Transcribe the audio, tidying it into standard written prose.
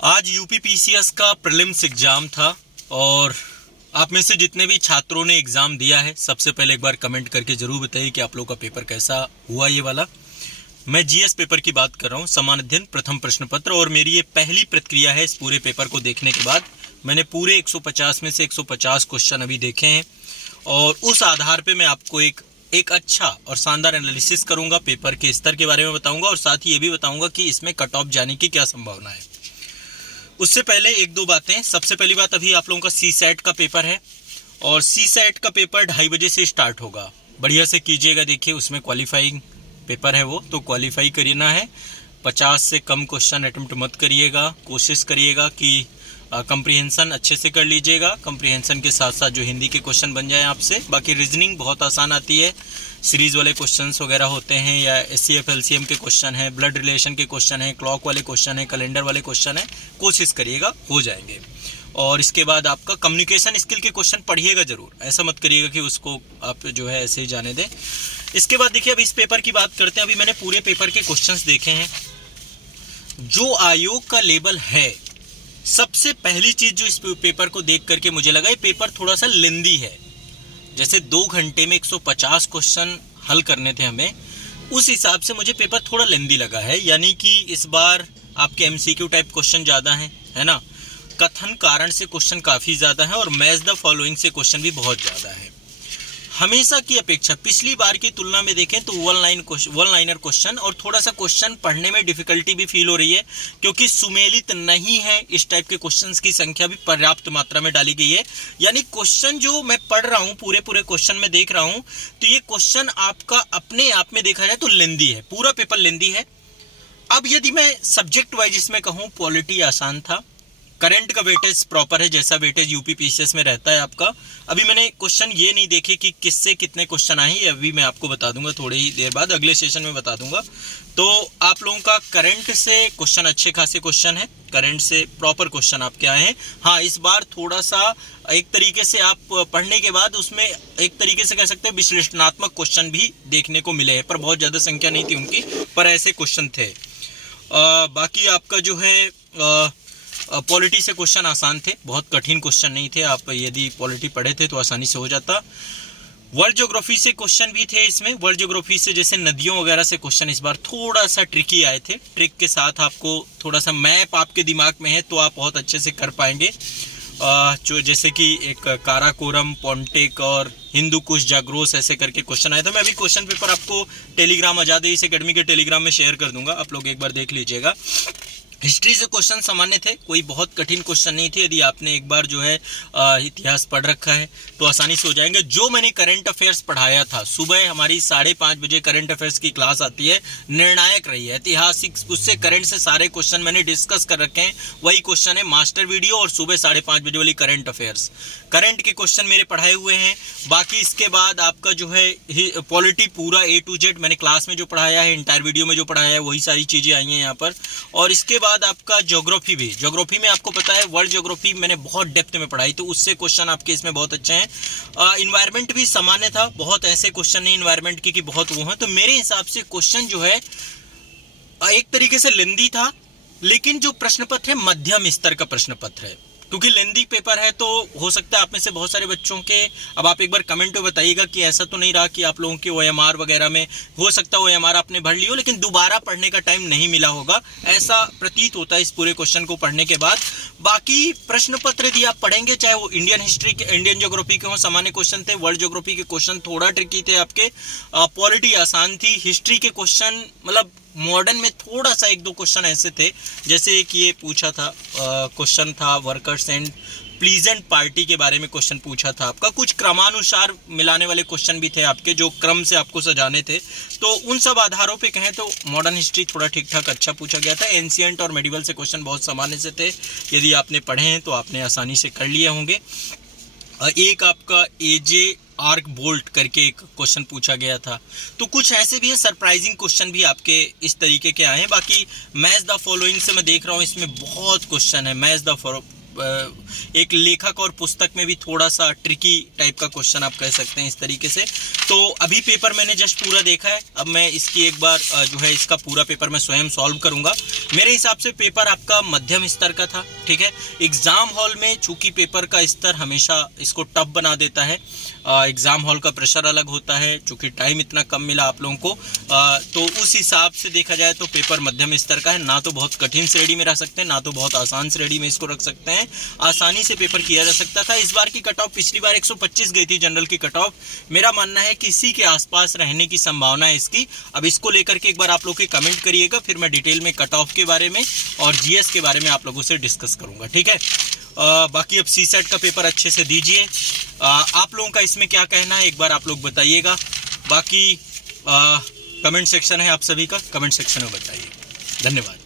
आज यूपीपीसीएस का prelims exam था और आप में से जितने भी छात्रों ने एग्जाम दिया है सबसे पहले एक बार कमेंट करके जरूर बताइए कि आप लोगों का पेपर कैसा हुआ ये वाला। मैं जीएस पेपर की बात कर रहा हूँ, समान अध्ययन प्रथम प्रश्न पत्र, और मेरी ये पहली प्रतिक्रिया है इस पूरे पेपर को देखने के बाद। मैंने पूरे 150 में से 150 क्वेश्चन अभी देखे हैं और उस आधार पे मैं आपको एक अच्छा और शानदार एनालिसिस करूंगा, पेपर के स्तर के बारे में बताऊंगा और साथ ही ये भी बताऊंगा कि इसमें कट ऑफ जाने की क्या संभावना है। उससे पहले एक दो बातें। सबसे पहली बात, अभी आप लोगों का सी सेट का पेपर है और सी सेट का पेपर 2:30 बजे से स्टार्ट होगा। बढ़िया से कीजिएगा, देखिए उसमें क्वालिफाइंग पेपर है वो, तो क्वालिफाई करना है। 50 से कम क्वेश्चन अटेम्प्ट मत करिएगा, कोशिश करिएगा कि कंप्रीहेंशन अच्छे से कर लीजिएगा। कंप्रीहेंशन के साथ साथ जो हिंदी के क्वेश्चन बन जाए आपसे। बाकी रीजनिंग बहुत आसान आती है, सीरीज वाले क्वेश्चंस वगैरह होते हैं या एचसीएफ एलसीएम के क्वेश्चन है, ब्लड रिलेशन के क्वेश्चन है, क्लॉक वाले क्वेश्चन है, कैलेंडर वाले क्वेश्चन है, कोशिश करिएगा हो जाएंगे। और इसके बाद आपका कम्युनिकेशन स्किल के क्वेश्चन पढ़िएगा जरूर, ऐसा मत करिएगा कि उसको आप जो है ऐसे ही जाने दें। इसके बाद देखिए, अब इस पेपर की बात करते हैं। अभी मैंने पूरे पेपर के क्वेश्चंस देखे हैं। जो आयोग का लेवल है, सबसे पहली चीज जो इस पेपर को देख करके मुझे लगा, ये पेपर थोड़ा सा लेंदी है। जैसे 2 घंटे में 150 क्वेश्चन हल करने थे हमें, उस हिसाब से मुझे पेपर थोड़ा लेंदी लगा है। यानी कि इस बार आपके एमसीक्यू टाइप क्वेश्चन ज्यादा हैं, है ना। कथन कारण से क्वेश्चन काफी ज्यादा है और मैच द फॉलोइंग से क्वेश्चन भी बहुत ज्यादा है। हमेशा की अपेक्षा पिछली बार की तुलना में देखें तो वन लाइनर क्वेश्चन और थोड़ा सा क्वेश्चन पढ़ने में डिफिकल्टी भी फील हो रही है, क्योंकि सुमेलित नहीं है। इस टाइप के क्वेश्चंस की संख्या भी पर्याप्त मात्रा में डाली गई है। यानी क्वेश्चन जो मैं पढ़ रहा हूं, पूरे क्वेश्चन में देख रहा हूं, तो ये क्वेश्चन आपका अपने आप में देखा जाए तो लेंदी है, पूरा पेपर लेंदी है। अब यदि मैं सब्जेक्ट वाइज इसमें कहूं, पॉलिटी आसान था, करंट का वेटेज प्रॉपर है जैसा वेटेज यूपीपीसीएस में रहता है आपका। अभी मैंने क्वेश्चन ये नहीं देखे कि किससे कितने क्वेश्चन आए, ये अभी मैं आपको बता दूंगा थोड़ी ही देर बाद, अगले सेशन में बता दूंगा। तो आप लोगों का करंट से क्वेश्चन अच्छे खासे क्वेश्चन है, करंट से प्रॉपर क्वेश्चन आपके आए हैं। हाँ, इस बार थोड़ा सा एक तरीके से आप पढ़ने के बाद उसमें एक तरीके से कह सकते हैं विश्लेषणात्मक क्वेश्चन भी देखने को मिले हैं, पर बहुत ज्यादा संख्या नहीं थी उनकी, पर ऐसे क्वेश्चन थे। बाकी आपका जो है पॉलिटी से क्वेश्चन आसान थे, बहुत कठिन क्वेश्चन नहीं थे। आप यदि पॉलिटी पढ़े थे तो आसानी से हो जाता। वर्ल्ड ज्योग्राफी से क्वेश्चन भी थे इसमें। वर्ल्ड ज्योग्राफी से जैसे नदियों वगैरह से क्वेश्चन इस बार थोड़ा सा ट्रिकी आए थे। ट्रिक के साथ आपको थोड़ा सा मैप आपके दिमाग में है तो आप बहुत अच्छे से कर पाएंगे। जो जैसे कि एक काराकोरम, पॉन्टेक और हिंदू कुश, जाग्रोस ऐसे करके क्वेश्चन आए थे। मैं अभी क्वेश्चन पेपर आपको टेलीग्राम आजादी अकेडमी के टेलीग्राम में शेयर कर दूंगा, आप लोग एक बार देख लीजिएगा। हिस्ट्री से क्वेश्चन सामान्य थे, कोई बहुत कठिन क्वेश्चन नहीं थे। यदि आपने एक बार जो है इतिहास पढ़ रखा है तो आसानी से हो जाएंगे। जो मैंने करंट अफेयर्स पढ़ाया था, सुबह हमारी 5:30 बजे करंट अफेयर्स की क्लास आती है, निर्णायक रही है, ऐतिहासिक, उससे करंट से सारे क्वेश्चन मैंने डिस्कस कर रखे हैं। वही क्वेश्चन है मास्टर वीडियो और सुबह 5:30 बजे वाली करंट अफेयर्स। करंट के क्वेश्चन मेरे पढ़ाए हुए हैं। बाकी इसके बाद आपका जो है पॉलिटी पूरा A to Z मैंने क्लास में जो पढ़ाया है, इंटायर वीडियो में जो पढ़ाया है, वही सारी चीजें आई हैं यहाँ पर। और इसके बाद आपका ज्योग्राफी भी, ज्योग्राफी में आपको पता है वर्ल्ड ज्योग्राफी मैंने बहुत डेप्थ में पढ़ाई, तो उससे क्वेश्चन आपके इसमें बहुत अच्छे हैं। इन्वायरमेंट भी सामान्य था, बहुत ऐसे क्वेश्चन नहीं इन्वायरमेंट की कि बहुत वो है। तो मेरे हिसाब से क्वेश्चन जो है एक तरीके से लेंदी था, लेकिन जो प्रश्न पत्र है मध्यम स्तर का प्रश्न पत्र है। क्योंकि लेंदी पेपर है तो हो सकता है आप में से बहुत सारे बच्चों के, अब आप एक बार कमेंट में बताइएगा कि ऐसा तो नहीं रहा कि आप लोगों के OMR वगैरह में हो सकता है OMR आपने भर लियो लेकिन दोबारा पढ़ने का टाइम नहीं मिला होगा, ऐसा प्रतीत होता है इस पूरे क्वेश्चन को पढ़ने के बाद। बाकी प्रश्न पत्र यदि आप पढ़ेंगे, चाहे वो इंडियन हिस्ट्री के, इंडियन ज्योग्राफी के हो, सामान्य क्वेश्चन थे। वर्ल्ड ज्योग्राफी के क्वेश्चन थोड़ा ट्रिकी थे आपके। पॉलिटी आसान थी। हिस्ट्री के क्वेश्चन मतलब मॉडर्न में थोड़ा सा 1-2 क्वेश्चन ऐसे थे, जैसे एक ये पूछा था क्वेश्चन था वर्कर्स एंड प्लीजेंट पार्टी के बारे में क्वेश्चन पूछा था आपका। कुछ क्रमानुसार मिलाने वाले क्वेश्चन भी थे आपके, जो क्रम से आपको सजाने थे। तो उन सब आधारों पे कहें तो मॉडर्न हिस्ट्री थोड़ा ठीक ठाक अच्छा पूछा गया था। एंशिएंट और मेडिवल से क्वेश्चन बहुत सामान्य से थे, यदि आपने पढ़े हैं तो आपने आसानी से कर लिए होंगे। एक आपका AJ आर्क बोल्ट करके एक क्वेश्चन पूछा गया था। तो कुछ ऐसे भी है, सरप्राइजिंग क्वेश्चन भी आपके इस तरीके के आए हैं। बाकी मैच द फॉलोइंग से मैं देख रहा हूँ इसमें बहुत क्वेश्चन है। मैच द एक लेखक और पुस्तक में भी थोड़ा सा ट्रिकी टाइप का क्वेश्चन आप कह सकते हैं इस तरीके से। तो अभी पेपर मैंने जस्ट पूरा देखा है, अब मैं इसकी एक बार जो है इसका पूरा पेपर मैं स्वयं सॉल्व करूंगा। मेरे हिसाब से पेपर आपका मध्यम स्तर का था, ठीक है। एग्जाम हॉल में चूंकि पेपर का स्तर हमेशा इसको टफ बना देता है, एग्जाम हॉल का प्रेशर अलग होता है, चूंकि टाइम इतना कम मिला आप लोगों को, तो उस हिसाब से देखा जाए तो पेपर मध्यम स्तर का है। ना तो बहुत कठिन श्रेणी में रह सकते हैं, ना तो बहुत आसान श्रेणी में इसको रख सकते हैं, आसानी से पेपर किया जा सकता था। इस बार की कट ऑफ पिछली बार 125 गई थी जनरल की कट ऑफ, मेरा मानना है कि इसी के आसपास रहने की संभावना है इसकी। अब इसको लेकर के एक बार आप लोग के कमेंट करिएगा, फिर मैं डिटेल में कट ऑफ के बारे में और जीएस के बारे में आप लोगों से डिस्कस करूंगा, ठीक है। बाकी अब सीसेट का पेपर अच्छे से दीजिए। आप लोगों का इसमें क्या कहना है एक बार आप लोग बताइएगा। बाकी कमेंट सेक्शन है आप सभी का, कमेंट सेक्शन में बताइए। धन्यवाद।